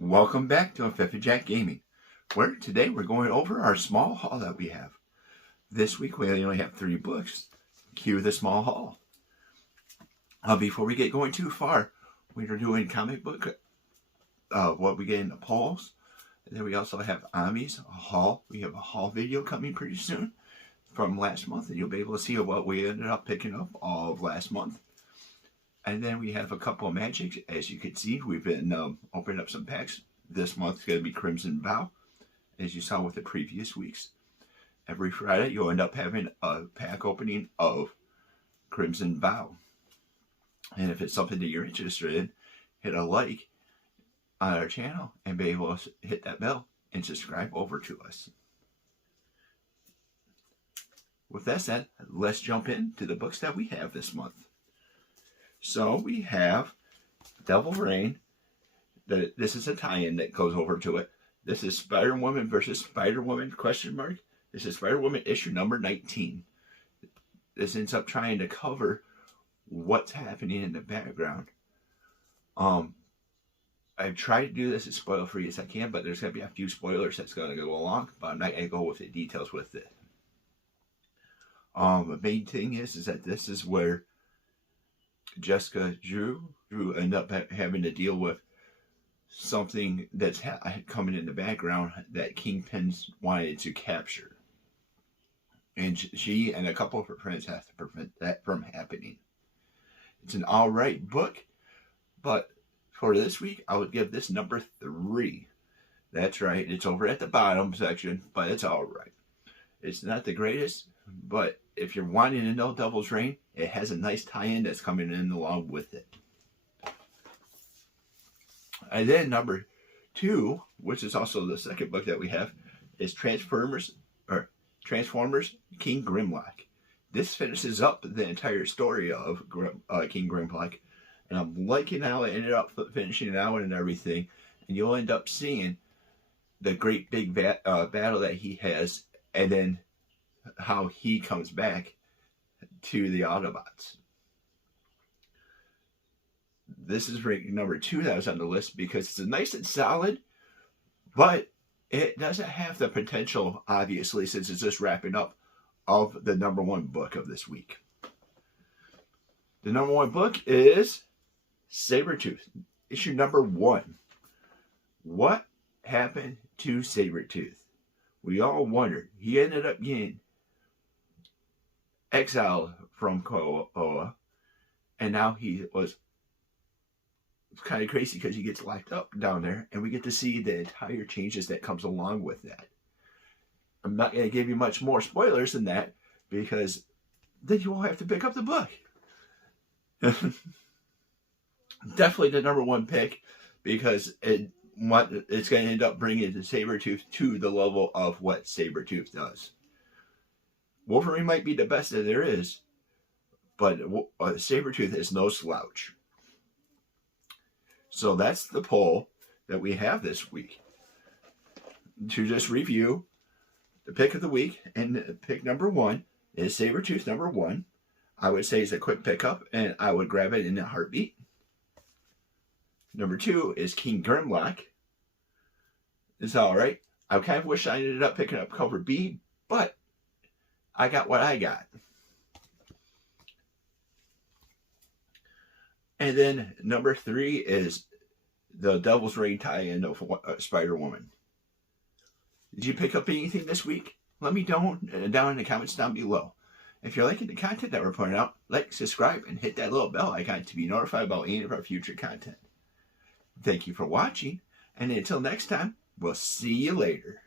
Welcome back to Fifth and Jack Gaming, where today we're going over our small haul that we have. This week we only have 3 books. Cue the small haul. Before we get going too far, we are doing comic book, what we get in the polls. And then we also have Ami's haul. We have a haul video coming pretty soon from last month, and you'll be able to see what we ended up picking up all of last month. And then we have a couple of magics. As you can see, we've been opening up some packs. This month's going to be Crimson Vow, as you saw with the previous weeks. Every Friday, you'll end up having a pack opening of Crimson Vow. And if it's something that you're interested in, hit a like on our channel and be able to hit that bell and subscribe over to us. With that said, let's jump into the books that we have this month. So we have Devil Reign. This is a tie-in that goes over to it. This is Spider-Woman versus Spider-Woman ? This is Spider-Woman issue number 19. This ends up trying to cover what's happening in the background. I've tried to do this as spoiler-free as I can, but there's going to be a few spoilers that's going to go along, but I'm not going to go with the details with it. The main thing is that this is where Jessica Drew end up having to deal with something that's coming in the background that Kingpin's wanted to capture. And she and a couple of her friends have to prevent that from happening. It's an alright book, but for this week, I would give this number 3. That's right, it's over at the bottom section, but it's alright. It's not the greatest, but if you're wanting to know Devil's Reign, it has a nice tie-in that's coming in along with it. And then number 2, which is also the second book that we have, is Transformers King Grimlock. This finishes up the entire story of King Grimlock, and I'm liking how it ended up finishing it out and everything. And you'll end up seeing the great big battle that he has, and then how he comes back to the Autobots. This is rank number 2 that was on the list because it's nice and solid, but it doesn't have the potential, obviously, since it's just wrapping up, of the number 1 book of this week. The number 1 book is Sabretooth, issue number 1. What happened to Sabretooth? We all wondered. He ended up getting exiled from Koa, and now he was kind of crazy because he gets locked up down there, and we get to see the entire changes that comes along with that. I'm not going to give you much more spoilers than that, because then you will have to pick up the book. Definitely the number 1 pick, because it's going to end up bringing the Sabretooth to the level of what Sabretooth does. Wolverine might be the best that there is, but Sabretooth is no slouch. So that's the poll that we have this week. To just review, the pick of the week, and pick number 1 is Sabretooth number 1. I would say it's a quick pickup, and I would grab it in a heartbeat. Number 2 is King Grimlock. It's alright. I kind of wish I ended up picking up cover B, but I got what I got. And then number 3 is the Devil's Reign tie-in of Spider-Woman. Did you pick up anything this week? Let me know down in the comments down below. If you're liking the content that we're putting out, like, subscribe, and hit that little bell icon to be notified about any of our future content. Thank you for watching, and until next time, we'll see you later.